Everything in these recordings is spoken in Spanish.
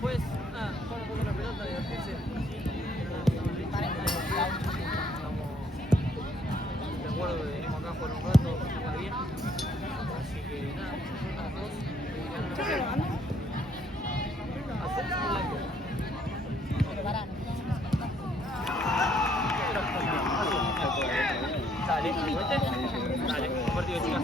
después, nada, jugar un poco la pelota, divertirse. Me acuerdo que venimos acá a jugar un rato, está bien. Así que nada, las dos. Hacemos un like. Dale, ¿viste? Dale, partido, chicas.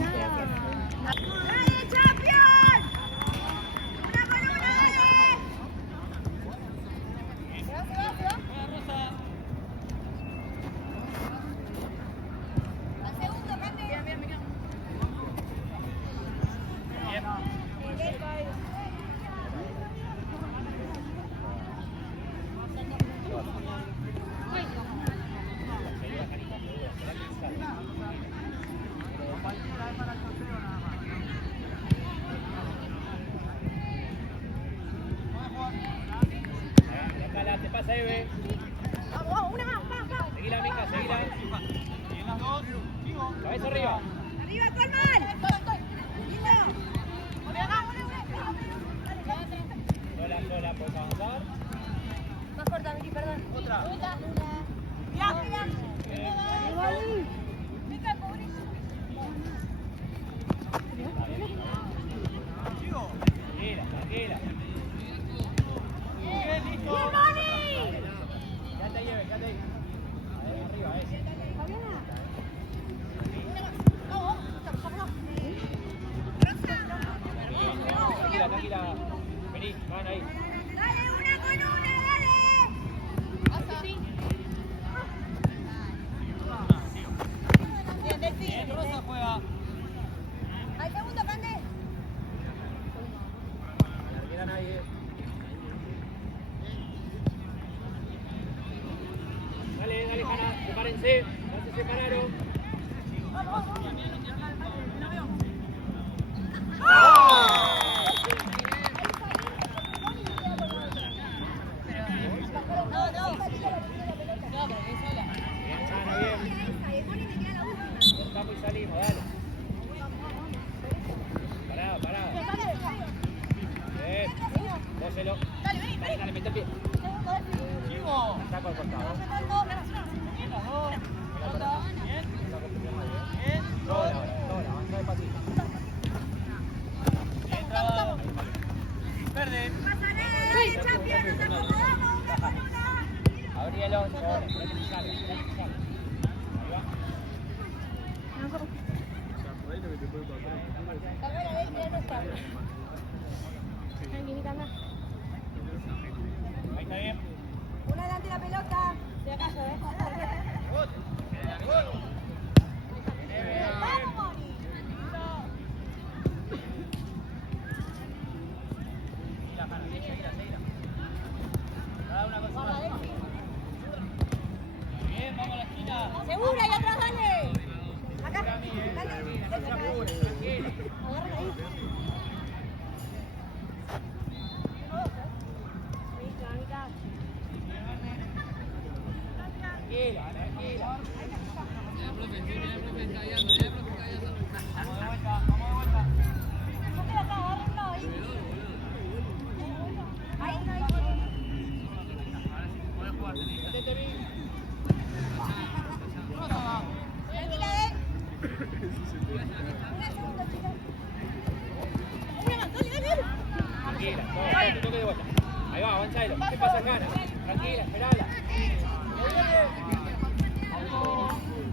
Te pasa, Eve. Vamos, una más, va. Seguila, Mica, seguila. Bien las dos. Cabeza arriba. Arriba, Colman. Sola, puedes avanzar. Más corta, Miki, perdón. Otra. Tranquila. Bien, listo. Quédate ahí, Eve, quédate ahí. Ahí arriba, Tranquila. Vení, van ahí. Dale, una con una, dale. Bien, Delphi. Bien, Rosa juega. Al segundo, Cande. No queda nadie. Dale, Jana, sepárense. Ya se separaron. Cortamos y salimos, dale. Parado. Bien. Cóselo. Dale, mete el pie. Chivo. Saco al costado. Bien las dos. Pelota. Bien. Saco el pie más bien. Bien. Ahora, avanza despacito. Bien trabado. Verde. Dale, champion, nos acomodamos, una con una. Abríelo, ahora, espera que se salga. Ahí va. Ahí está bien. Una adelante la pelota. De acá, Vamos, Moni. Seguila. Da una cosa más. Bien, vamos a la esquina. Segura y atrás, dale. Acá. Dale. Tranquila. Agárrala ahí. Tranquila. Vamos de vuelta. Métete bien. Rosa va. Tranquila, una segunda, chicas. Una más, dale. Tranquila. No, toque de vuelta. Ahí va, avanzalo. ¿Qué pasa, Jana? Tranquila, esperala.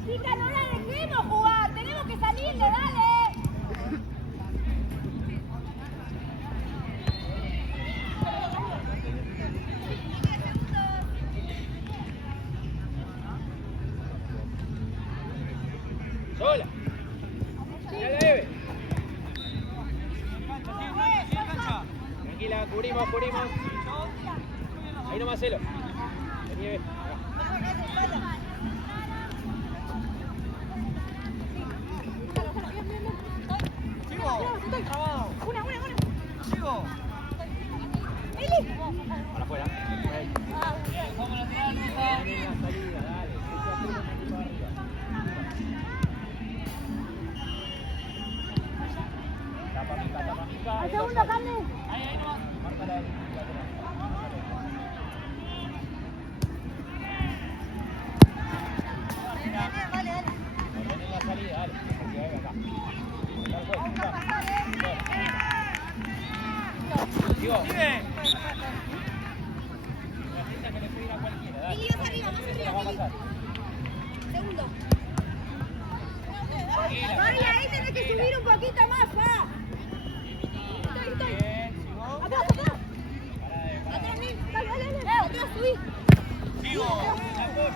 Chicas, no la dejemos jugar. Tenemos que salirle, dale. Sola. Mira la Eve. Cancha. Tranquila, cubrimos. Ahí nomás celo. Vení, Eve. Chivo. Trabado. Una. Chivo. Eli. Para afuera. Ahí. Bien, vamos a la lateral, Rosa. Viene la salida, dale. Que se apure un poquito arriba. Tapa Mica. Al segundo, Cande. Ahí nomás. Marca la lateral. Sigo. Sigue. La gente que le puede ir a cualquiera. Dale. Mili, más arriba, Va a pasar. Segundo. Tranquila. Mari, ahí tenés que subir un poquito más, pa. Estoy. Bien, sigo. Atrás. Pará. Atrás, Nil. Dale. Atrás, subí. Sigo. Un apoyo.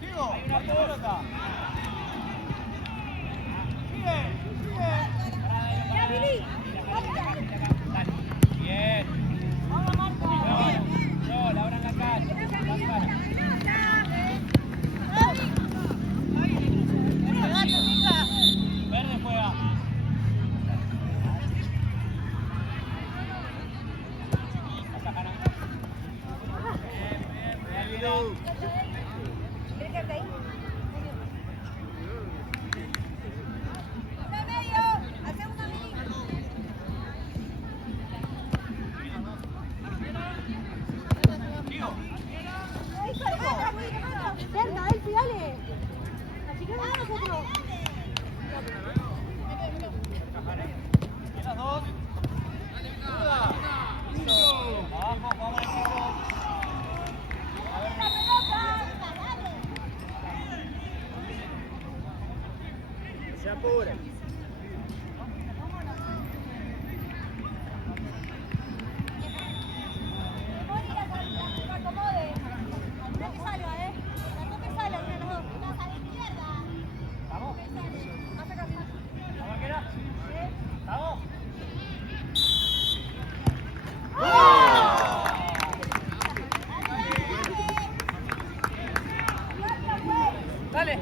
Sigo. Hay una pelota. Sigue. Ya, Mili. Dale. Bien. No, la abran la calle. Verde juega. ¿Querés quedarte ahí? ¡En medio! ¡Al segundo, Mili! Cerca, Elfi, dale. Achicala a nosotros. ¿Y las dos? ¡Ayuda! Abajo, vamos, equipo. ¡La pelota! Se apura. Que acomode. No que salga, no que salga, una de los dos. Más a la izquierda. ¿Vamos? Más acá. ¿La vaquera? ¿Vamos? Dale.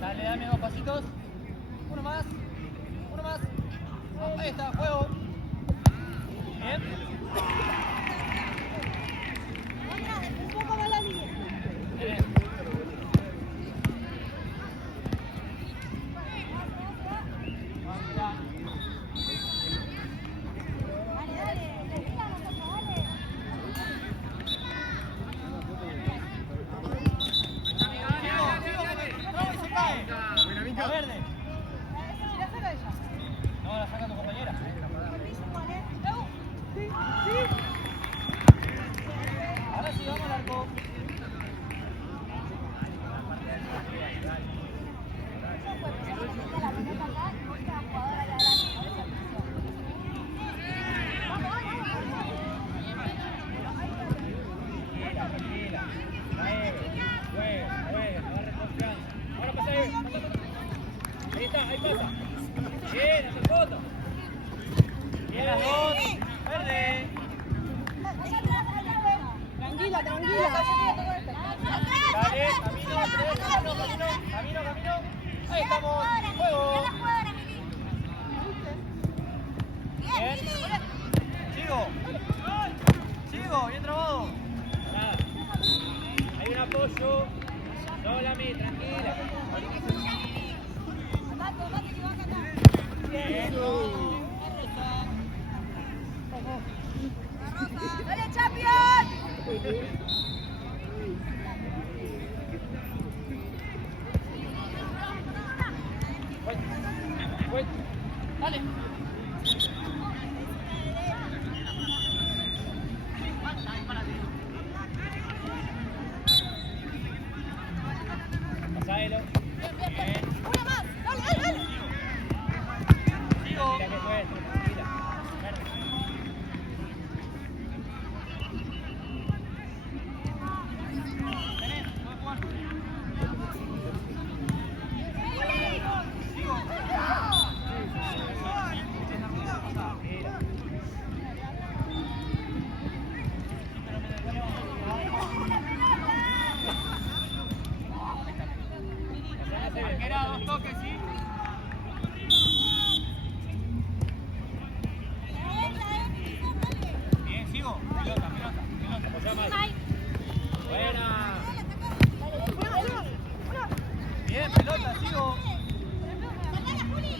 Dale, dame 2 pasitos. Uno más. Ahí está, juego. Bien. Un poco más la línea. Bien. Verde. No, la saca tu compañera. Ahora sí, vamos al arco. Tranquila. Juega, agarra confianza. Ahora pasa ahí. Ahí está, ahí pasa. Bien, hasta el fondo. Bien las dos. Verde. Tranquila. Dale, camino. Ahí estamos. Juego. Bien. Sigo, bien trabado. Nada. Hay un apoyo. Sola, tranquila. Bien. ¡Dale, Champion! Dale. Taylor. Bien. Una más. Dale, dale, dale. Sigo. Mira que cuesta, tranquila. Verde. Tenés, puedes jugar. Mira. Arquera, 2 toques, sí. Bien, sigo. Pelota, pelota, pelota. Apoyá más. Mike. Buena. Bien, pelota, sigo. Sacala, Juli.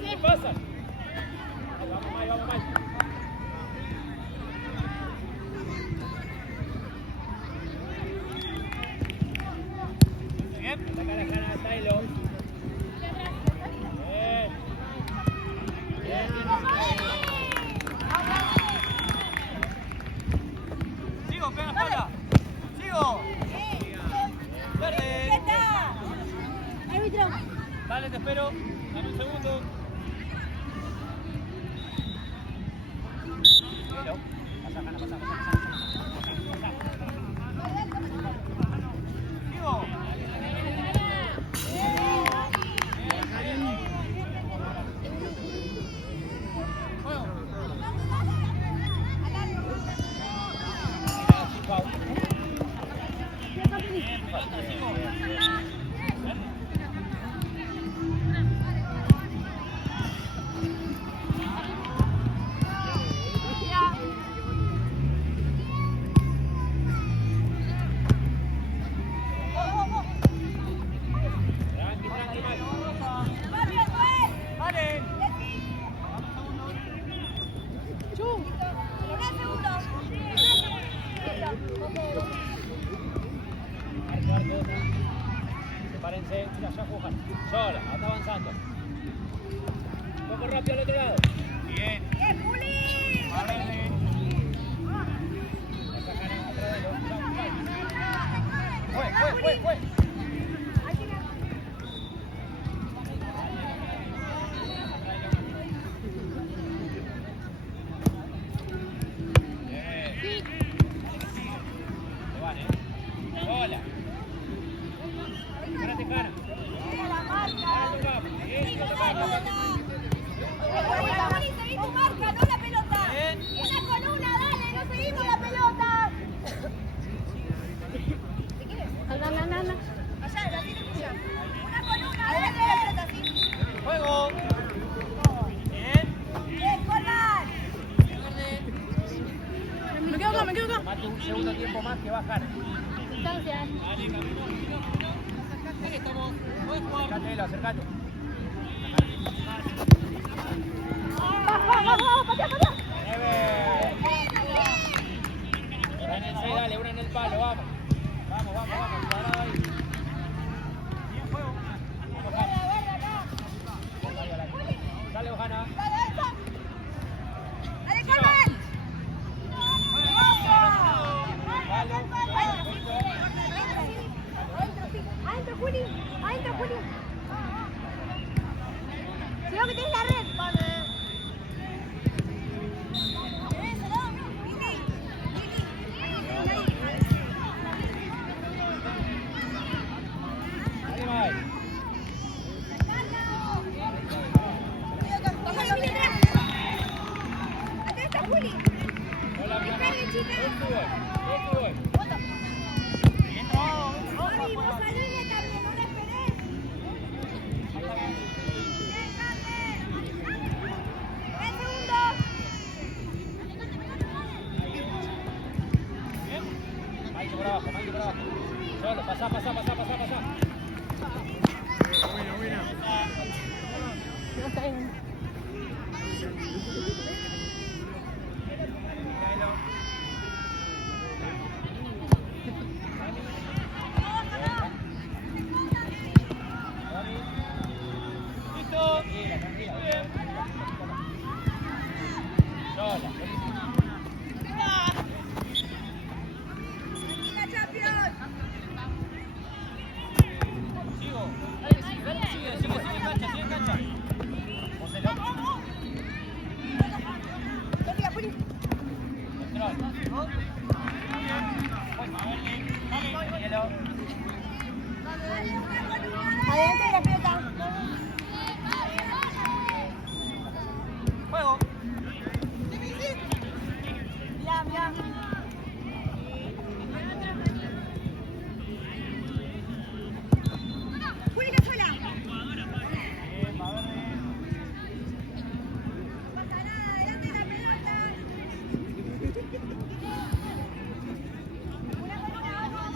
¿Qué pasa? Vamos, Mike, vamos, Mike. Bien. Saca la cara a Taylor. Bien. Bien. Sigo, pega espalda. Sigo. Verde. Árbitro. Dale, te espero. Dame un segundo. Taylor. Pasa, Hanna, pasa. Sigo. Juego. Foul. Bien, pelota, sigo. Tranqui, tranqui, Mike. Vale. Arco, arco. Sepárense. Mira, ya juegan. Sola, está avanzando. Un poco rápido al otro lado. Bien. Va verde. Esa Hanna atrás de los. Fue. Bien. Se van, Sola. Espérate, Hanna. Ahora tocamos. Bien, tocamos. Seguí tu marca, no la pelota. Bien. Una con una, dale, no seguimos la pelota. Anda. Allá, la tira tuya. Una con una, dale la pelota, sí. Juego. Bien. Bien, Corban. Verde. Me quedo acá. Mate un segundo tiempo más que va Hanna. Distancia. Dale, camino. Ahí estamos. Puedes jugar. Acércate, acércate. Vamos, patea. 9. Una en el 6, dale, una en el palo, vamos. Vamos, cuadrado ahí. Bien, juego. Vamos, Hanna. Dale, Hanna. Dale, Corban. Adentro, Juli. Cuidado que tienes la red. Dale, Mike. Acá está Juli. Hola, mi amor. Esperen, chicas. Buen fútbol. Bien trabado. Mami, vos salile también, no la esperés. Bien, Carmen. 3 segundos. Bien. Mike por abajo. Solo, pasá. No está bien. Adentro de la pelota. Juego. Mirá, mirá. Juli, que sola. Bien, va verde. No pasa nada, adelante de la pelota. Una con una, vamos.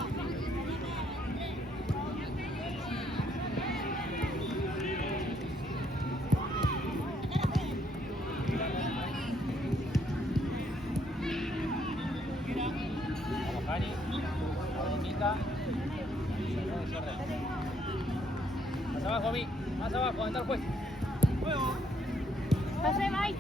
Vamos, Cani. Ahora Mica. Desorden. Más abajo, Mi. Más abajo, donde está el juez. Juego. Pasé, Mike.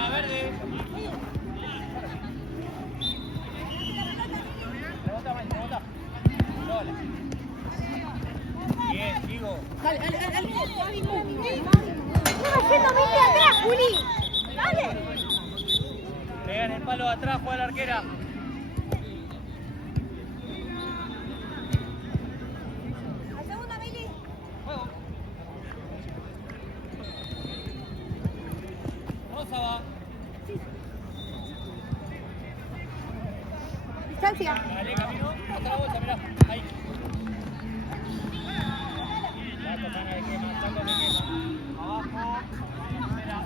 Ah, verde. Rebota, Mike, rebota. Sola. Bien, sigo. Dale, dale, dale, dale. ¿Qué va haciendo Mili atrás, Juli? Dale. Pega en el palo de atrás, juega la arquera. Al segundo, Mili. Juego. Rosa va. Distancia. Dale, camino. Hasta la bolsa, mirá. Ahí. Saco, sana de quema, saco de quema. Abajo. Espera.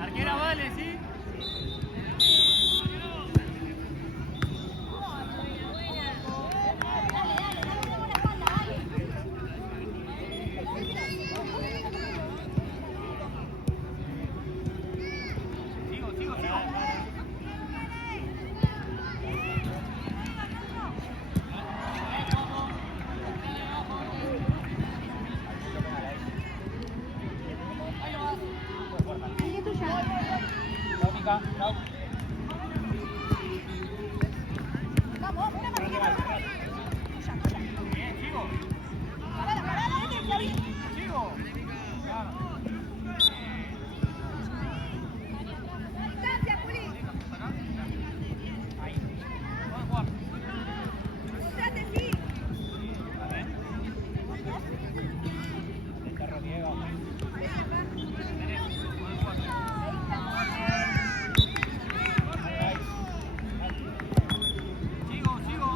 Arquera vale, ¿sí? Sigo, sigo, sigo. Chau, Mica. Chau. Vamos, una marquita. Bien, sigo. Parala, parala, vete, Flavi. Sigo. Distancia, Juli. Ahí. Vamos a jugar. Cruzate, sí. Está Rodrigo. Ven acá. Ahí. Sigo, sigo.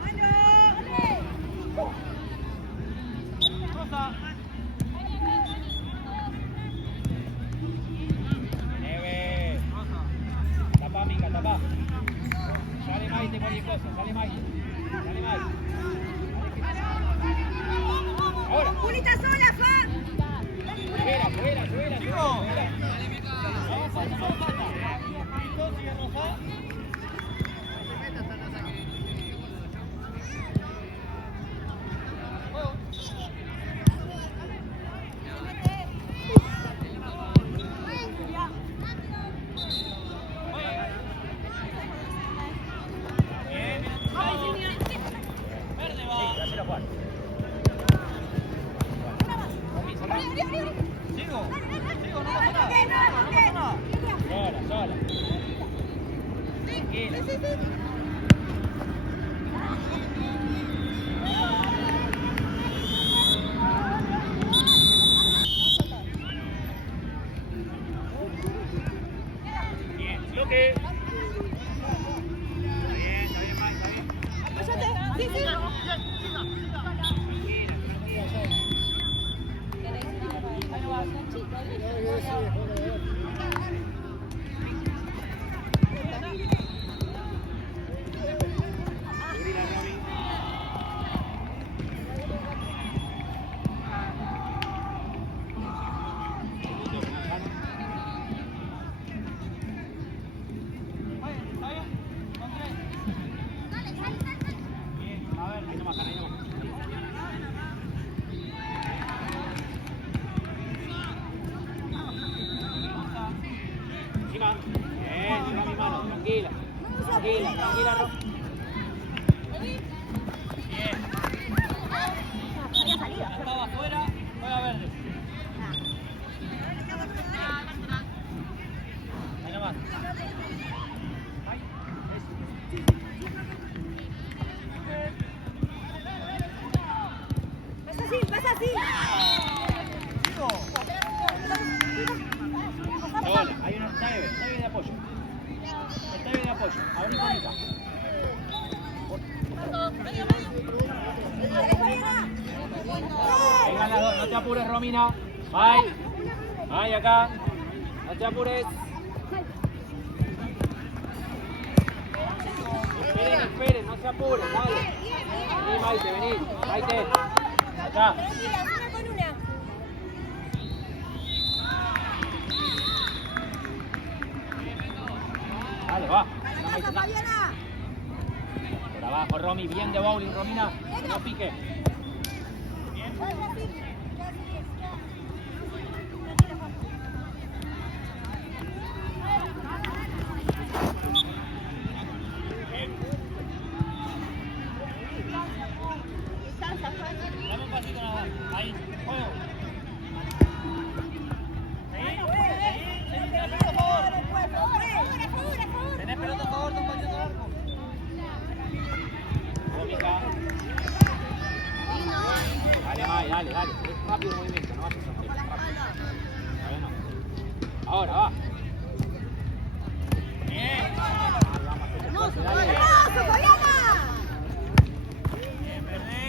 Bueno, dale. Rosa. Neve. Rosa. Tapá, Mica, tapá. Sale Maite por ahí, cosa. Sale Maite. Sale Maite. Ahora. Juli está sola, Fa. Fuera, fuera, fuera. Sigo. Fuera. Avanza, no falta. Listo, sigue Rosa. Juego. Bien. Verde Sí, va. trasero Juan. Comi, salá. Sigo. Sigo, no pasa nada. No pasa nada. Sola, sola. Tranquila. Bien, bloque. Está bien, Mike, está bien. Apóyate. Sí, sí. Tranquila, tranquila, sola. Cubrí la Romy. tranquila, tranquila, Ro. Bien. Había salido. Estaba afuera, juega verde. Ahí nomás. Pasa así. Hola, hay una está bien de apoyo. Está bien de apoyo. Abrí con Mica. Vengan las dos, no te apures, Romina. Ay, acá. No te apures. Esperen, no se apuren, dale. Vení, Maite, vení. Maite. Acá. Tranquila, una con una. Dale, va. ¡Pasa, Fabiana! Por abajo, Romy. Bien de bowling, Romina. Que no pique. Dame un pasito nada más. Ahí, juego. ¿Tenés pelota a favor, compañero del arco? Mica. Dale. Es rápido el movimiento, no vayas a hacer. Rápido. Todavía no. Ahora, va. Bien. Vamos, dale. Bien, verde.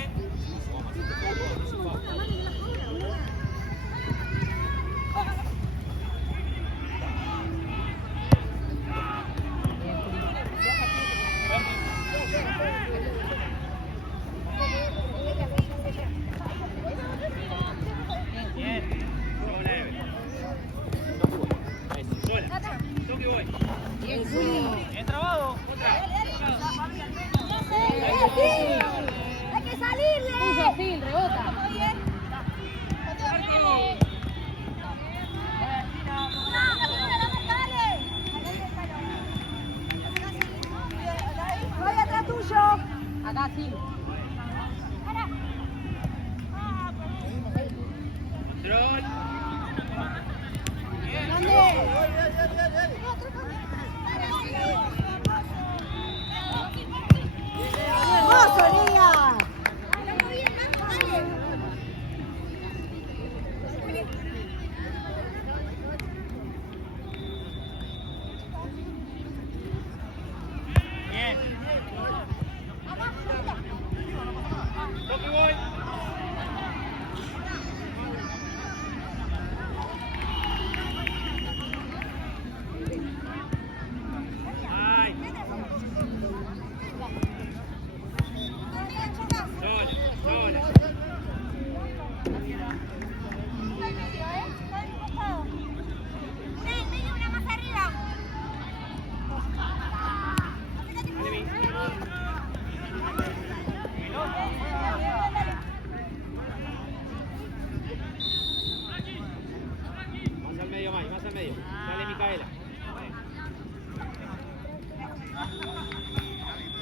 Bien. Sola, Evelyn. Sola. Toque voy. Bien trabado. Otra. ¡Hay que salirle! Sí, rebota. ¡Voy atrás tuyo! Acá sí. Control. Bien. ¡Hermoso, niña! Bien. Toque voy. Ay. Sola. Una más arriba. Dale, mi. Más al medio, May, más al medio. Dale, Micaela.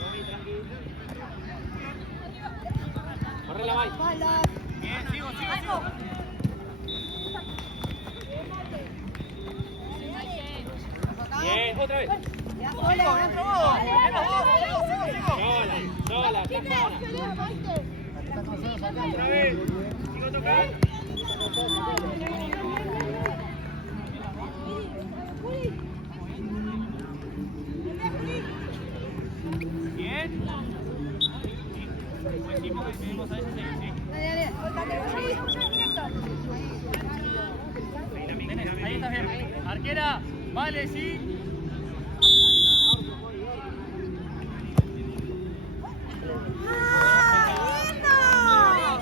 Romy, tranquilo. Corre la May. Bien, sigo. Bien, otra vez. Sola, campana. Otra vez. Sigo tocando. Bien. Buen tiempo que tenemos a ese, sí. Ahí está bien. Arquera, vale, sí.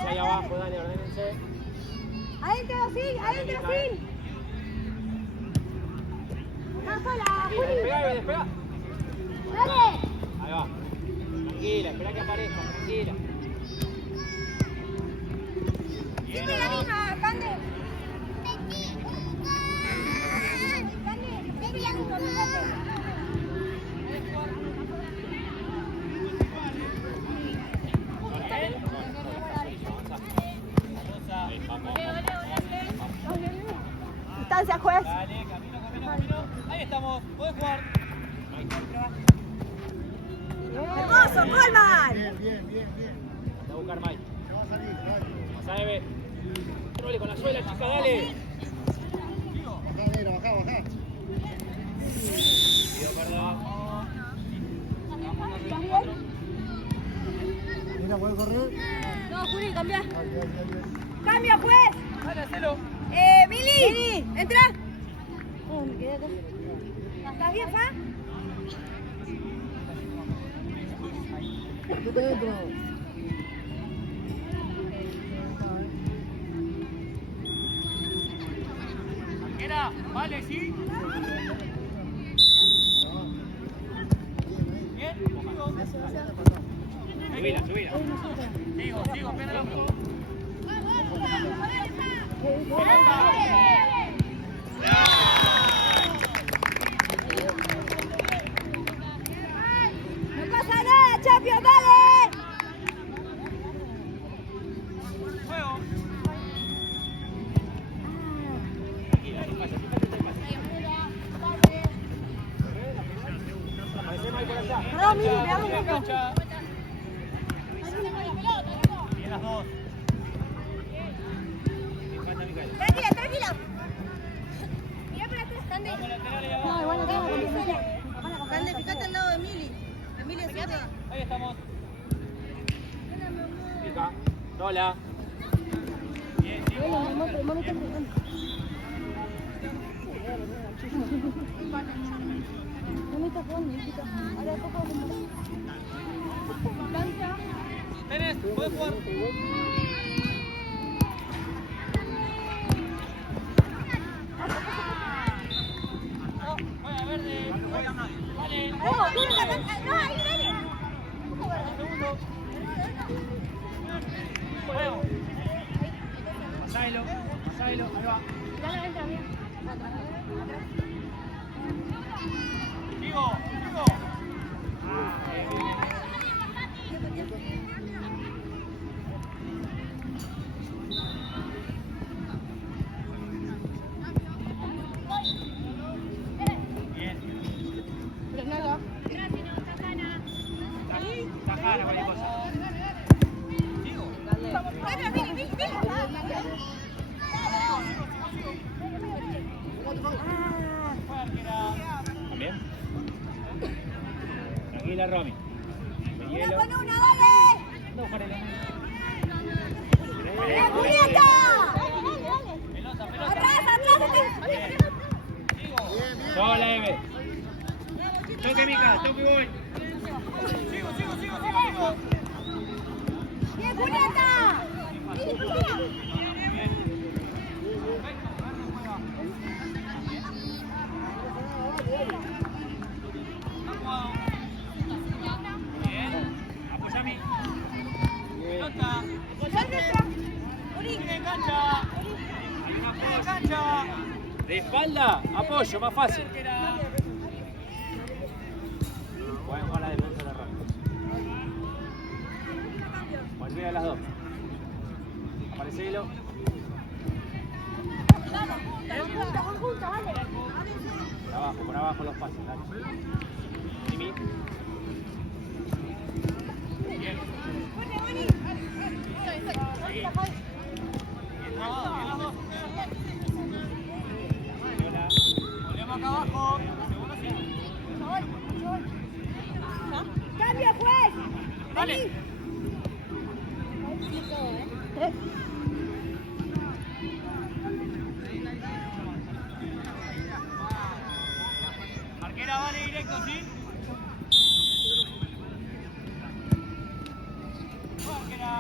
Ahí abajo, dale, ordénense. Adentro, sí. Más sola, Juli. Despega. Dale. Ahí va. Tranquila, espera que aparezca, tranquila. Bien, Siempre la misma, Cande. Cande, siempre la misma, fíjate. estamos. Podés jugar. Hermoso, Colman. Anda a buscar Mike. Pasa Eve. Trole con la suela, chica, dale. Bajá. Pido perdón. Mira, ¿puedo correr? No, Juli, cambia. Cambia, juez. Dale, hacelo. Mili. Entra. Oh, me quedé acá. ¿Estás bien, Fa? Tú te dentro. Arquera, vale, sí. Bien, subila. Sigo, pie del hombro. No pasa nada, Champion, dale. Juego. Perdón, Mili, me hago un poco. Bien las dos. Tranquila. Mira para atrás, Cande. Vamos laterales y abajo. No, igual no tengo que Cande, fíjate al lado de Mili. Emilia, fíjate. Ahí estamos. Pica. Sola. Bien, sigo. Tenés, podés jugar. Juega verde. Vale. No, ahí, dale. Segundo. Juego. Pasalo. Ahí va. Sigo. Bien. Tajana, cualquier cosa. Sigo. ¿También? Tranquila, Romy. Una con una, dale. No, Jarela. ¡Julieta! Pelota. Atrás. Sola, Eve. Toque, Mica, toque, voy. Sigo. ¡Bien, Julieta! Bien. Apoya a mí. Pelota. Sigue en cancha. Hay un apoyo en cancha. De espalda, apoyo, más fácil. Pueden jugar la defensa de la Romy. Volví a las dos. Aparecelo. Conjunta, vale. Por abajo los pases, dale. Jimmy. Bien. Seguí. Bien trabado, bien las dos. Volvemos acá abajo. Segundo cierre. ¡Cambio, juez! Dale. Arquera, vale directo, ¿sí? Arquera.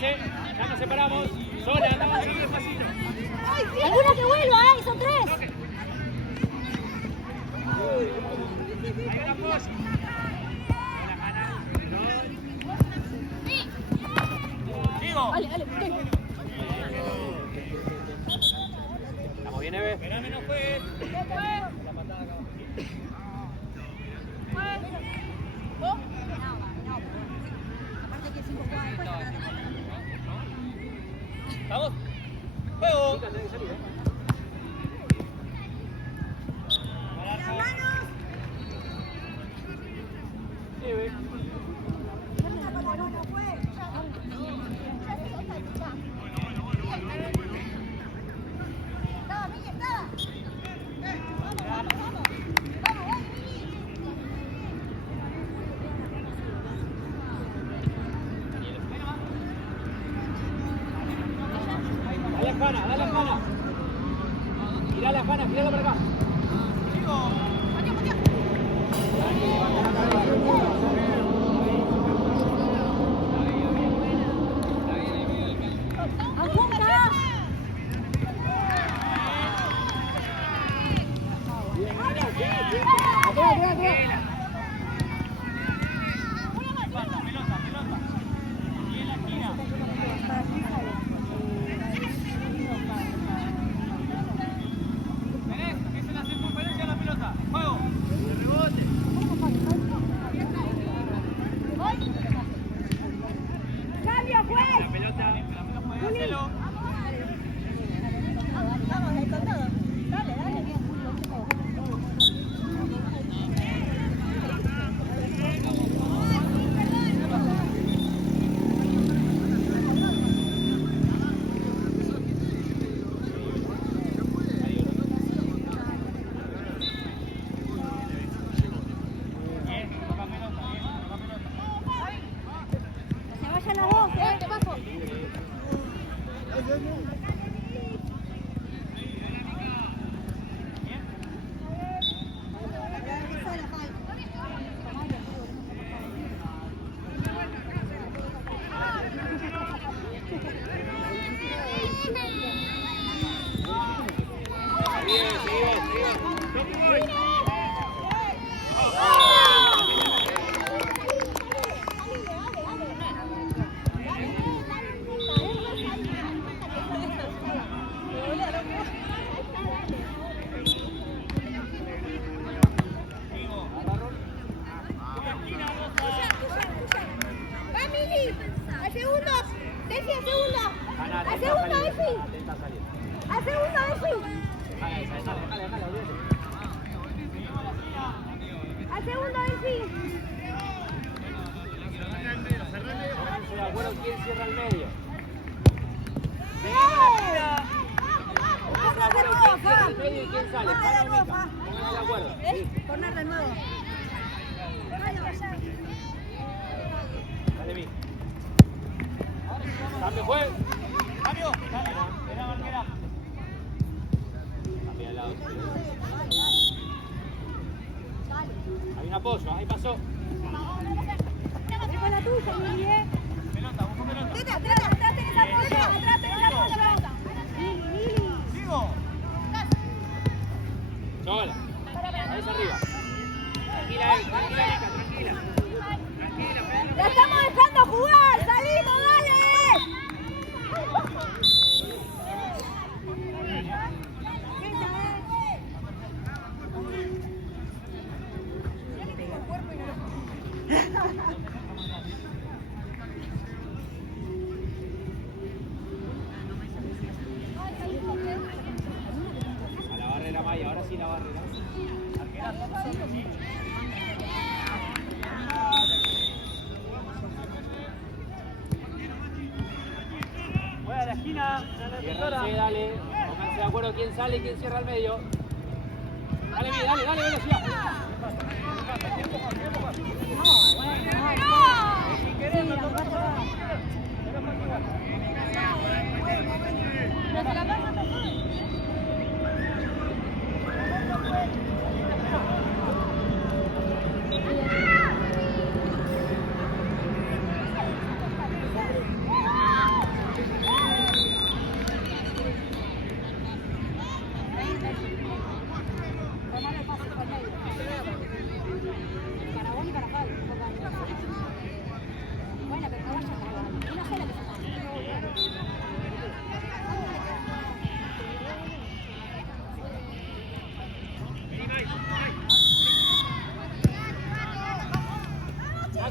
Quédense, ya nos separamos. Sola, anda, sigue despacito. Alguna que vuelva, son 3. Ahí vamos. Sigo. Dale. Estamos bien, Eve. Esperame, no juegues. La patada acá. Aparte que 5 jugadas después. Vamos. Juego. ¡Las manos! Eve. Dale a Fana. Mirá la Fana, mirá para acá. ¿Quién cierra el medio? ¿Quién medio y quién sale? Para o Mica. Pónganse de acuerdo. Corner de nuevo. Dale, Mi. Cambio, juez. Cambio. Espera, Marquera. Cambia de lado. Hay un apoyo, ahí pasó. Con la tuya, Mili, Pelota, busco pelota. Atrás tenés apoyo. Atrás tenés apoyo. Mili. Sigo. Sola. Ahí es arriba. Tranquila, tranquila. ¡La estamos dejando jugar! ¡Salimos, dale! A la barrera Maya, ahora sí la barrera. Juega a la esquina, ciérrense, dale. Pónganse de acuerdo quién sale y quién cierra el medio. Dale, Mi, dale, velocidad.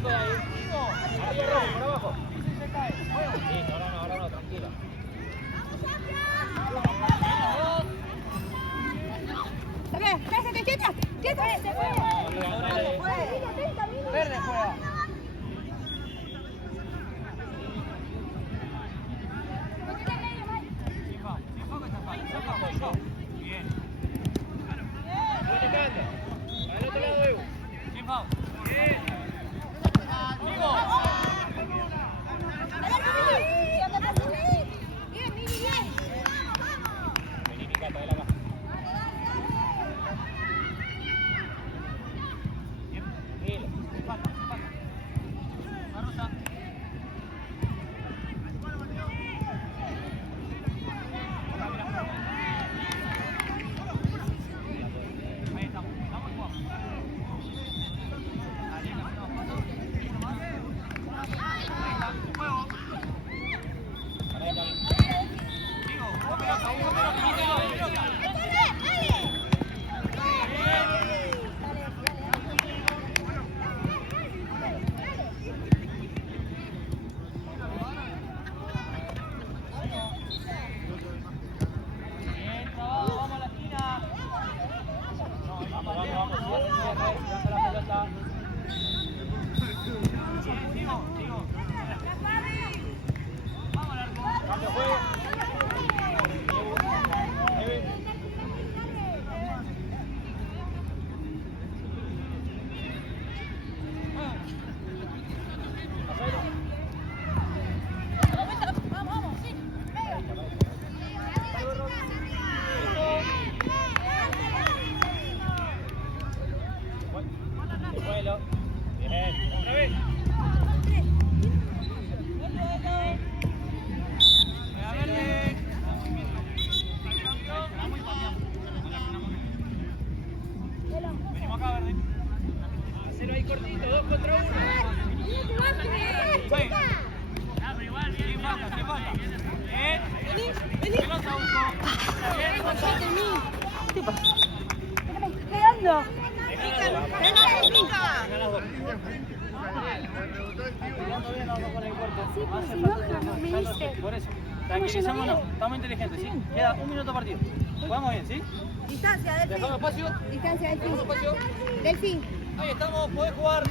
toda ahí. Arriba, Raúl, por abajo. Listo, ahora no, tranquilo. Bien, quédate quieta. Quieta. Se fue. Verde juega. Bien. Voy tocando. Al otro lado, Evo. Bien, Pau. Bien. Bien, Miri, bien. Vení, mi cata, de la baja. Tranquilo. Barrosa. Ahí estamos. Estamos jugando. Ariel, hacemos paso. Uno más. Ahí está. Juego. Pará ahí también. Digo, dos pelotas, dos pelotas. Bien, trabajo, vamos a la esquina. Vamos, cierre, dando la pelota. Bien, digo. Vamos al arco. Cambio juego. Evo. Vamos, sí. Vuelo. Bien. Otra vez. A verde. Ganamos y pateamos. Venimos acá, verde. Hacelo ahí cortito, 2 contra 1. Juega. Pero igual, bien, falta. Bien. Pelota, Hugo. ¿Qué pasa? ¿Qué ando? Por eso. Tranquilizémonos. Estamos inteligentes, ¿sí? Queda 1 minuto partido. Jugamos bien, ¿sí? Distancia, Delfín. Dejamos espacio. Distancia, Delfín. Dejamos espacio. Delfín. Ahí estamos, podés jugar.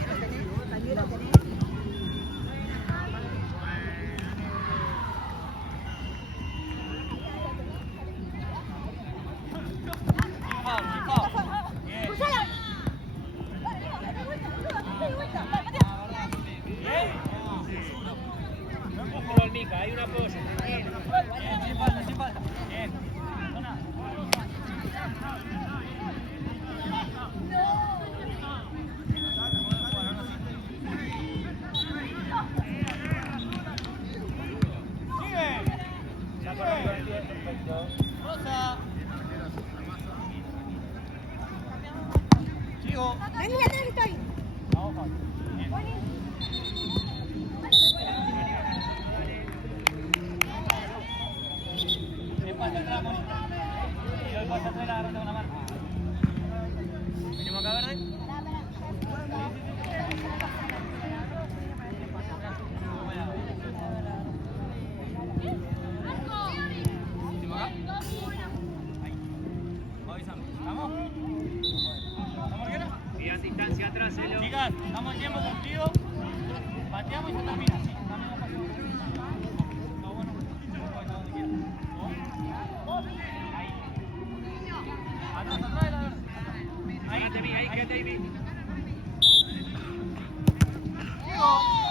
Bien. No empujo al Mica, hay un apoyo. Bien, sin falta, sin falta. Bien. Zona. Sigue. Ya corrió el pie, perfecto. Rosa. Sigo. Vení, atrás estoy. Vamos, Juan. Bien, pasa atrás, Mónica. Y doy pasa atrás, agarrate con la mano. Venimos acá, verde. Último acá. Ahí. Avísame. ¿Estamos? ¿Estamos bien? Pidan distancia atrás, Elo. Chicas, estamos en tiempo cumplido. Pateamos y se termina. ¿Sí? Dame un espacio. No, bueno. Donde quieras. Ahí. Atrás, atrás de la verde. Ahí. Quédate ahí, quédate ahí. Sigo.